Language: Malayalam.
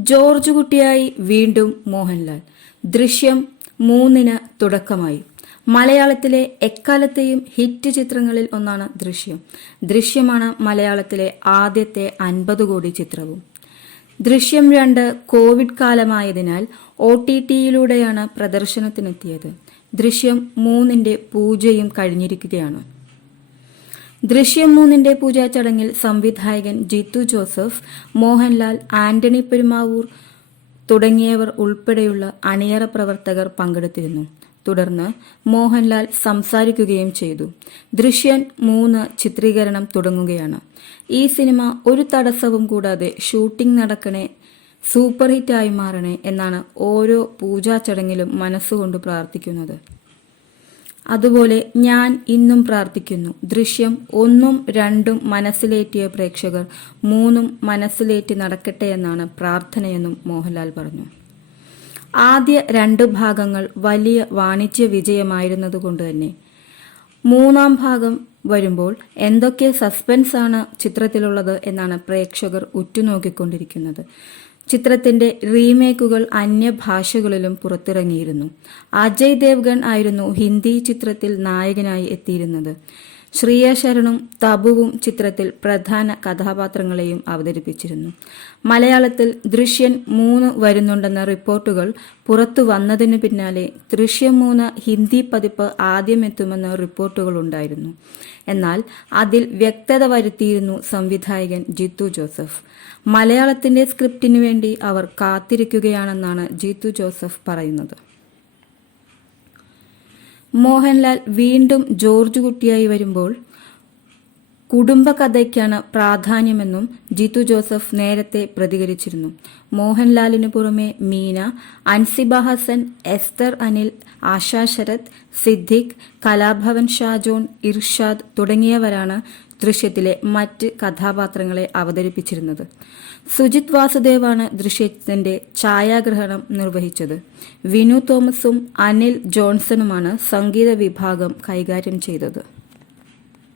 ജോർജ് കുട്ടിയായി വീണ്ടും മോഹൻലാൽ. ദൃശ്യം മൂന്നിന് തുടക്കമായി. മലയാളത്തിലെ എക്കാലത്തെയും ഹിറ്റ് ചിത്രങ്ങളിൽ ഒന്നാണ് ദൃശ്യം. ദൃശ്യമാണ് മലയാളത്തിലെ ആദ്യത്തെ അൻപത് കോടി ചിത്രവും. ദൃശ്യം രണ്ട് കോവിഡ് കാലമായതിനാൽ ഒ ടി ടിയിലൂടെയാണ് പ്രദർശനത്തിനെത്തിയത്. ദൃശ്യം മൂന്നിന്റെ പൂജയും കഴിഞ്ഞിരിക്കുകയാണ്. ദൃശ്യം മൂന്നിന്റെ പൂജാ ചടങ്ങിൽ സംവിധായകൻ ജിത്തു ജോസഫ് മോഹൻലാൽ ആന്റണി പെരുമാവൂർ തുടങ്ങിയവർ ഉൾപ്പെടെയുള്ള അണിയറ പ്രവർത്തകർ പങ്കെടുത്തിരുന്നു. തുടർന്ന് മോഹൻലാൽ സംസാരിക്കുകയും ചെയ്തു. ദൃശ്യൻ മൂന്ന് ചിത്രീകരണം തുടങ്ങുകയാണ്. ഈ സിനിമ ഒരു തടസ്സവും കൂടാതെ ഷൂട്ടിംഗ് നടക്കണേ സൂപ്പർ ഹിറ്റായി മാറണേ എന്നാണ് ഓരോ പൂജാ ചടങ്ങിലും മനസ്സുകൊണ്ട് പ്രാർത്ഥിക്കുന്നത്. അതുപോലെ ഞാൻ ഇന്നും പ്രാർത്ഥിക്കുന്നു. ദൃശ്യം ഒന്നും രണ്ടും മനസ്സിലേറ്റിയ പ്രേക്ഷകർ മൂന്നും മനസ്സിലേറ്റി നടക്കട്ടെ എന്നാണ് പ്രാർത്ഥനയെന്നും മോഹൻലാൽ പറഞ്ഞു. ആദ്യ രണ്ട് ഭാഗങ്ങൾ വലിയ വാണിജ്യ വിജയമായിരുന്നതുകൊണ്ട് തന്നെ. മൂന്നാം ഭാഗം വരുമ്പോൾ എന്തൊക്കെ സസ്പെൻസ് ആണ് ചിത്രത്തിലുള്ളത് എന്നാണ് പ്രേക്ഷകർ ഉറ്റുനോക്കിക്കൊണ്ടിരിക്കുന്നത്. ചിത്രത്തിന്റെ റീമേക്കുകൾ അന്യഭാഷകളിലും പുറത്തിറങ്ങിയിരുന്നു. അജയ് ദേവ്ഗൺ ആയിരുന്നു ഹിന്ദി ചിത്രത്തിൽ നായകനായി എത്തിയിരുന്നത്. ശ്രീയ ശരണും തബുവും ചിത്രത്തിൽ പ്രധാന കഥാപാത്രങ്ങളെയും അവതരിപ്പിച്ചിരുന്നു. മലയാളത്തിൽ ദൃശ്യൻ മൂന്ന് വരുന്നുണ്ടെന്ന റിപ്പോർട്ടുകൾ പുറത്തു വന്നതിന് പിന്നാലെ ദൃശ്യം മൂന്ന് ഹിന്ദി പതിപ്പ് ആദ്യമെത്തുമെന്ന റിപ്പോർട്ടുകൾ ഉണ്ടായിരുന്നു. എന്നാൽ അതിൽ വ്യക്തത വരുത്തിയിരുന്നു സംവിധായകൻ ജിത്തു ജോസഫ്. മലയാളത്തിന്റെ സ്ക്രിപ്റ്റിനു വേണ്ടി അവർ കാത്തിരിക്കുകയാണെന്നാണ് ജിത്തു ജോസഫ് പറയുന്നത്. മോഹൻലാൽ വീണ്ടും ജോർജ് കുട്ടിയായി വരുമ്പോൾ കുടുംബകഥയ്ക്കാണ് പ്രാധാന്യമെന്നും ജിത്തു ജോസഫ് നേരത്തെ പ്രതികരിച്ചിരുന്നു. മോഹൻലാലിനു പുറമെ മീന അൻസിബ ഹസൻ എസ്തർ അനിൽ ആശാ ശരത് സിദ്ദിഖ് കലാഭവൻ ഷാജോൺ ഇർഷാദ് തുടങ്ങിയവരാണ് ദൃശ്യത്തിലെ മറ്റ് കഥാപാത്രങ്ങളെ അവതരിപ്പിച്ചിരുന്നത്. സുജിത് വാസുദേവാണ് ദൃശ്യത്തിന്റെ ഛായാഗ്രഹണം നിർവഹിച്ചത്. വിനു തോമസും അനിൽ ജോൺസണുമാണ് സംഗീത വിഭാഗം കൈകാര്യം ചെയ്തത്.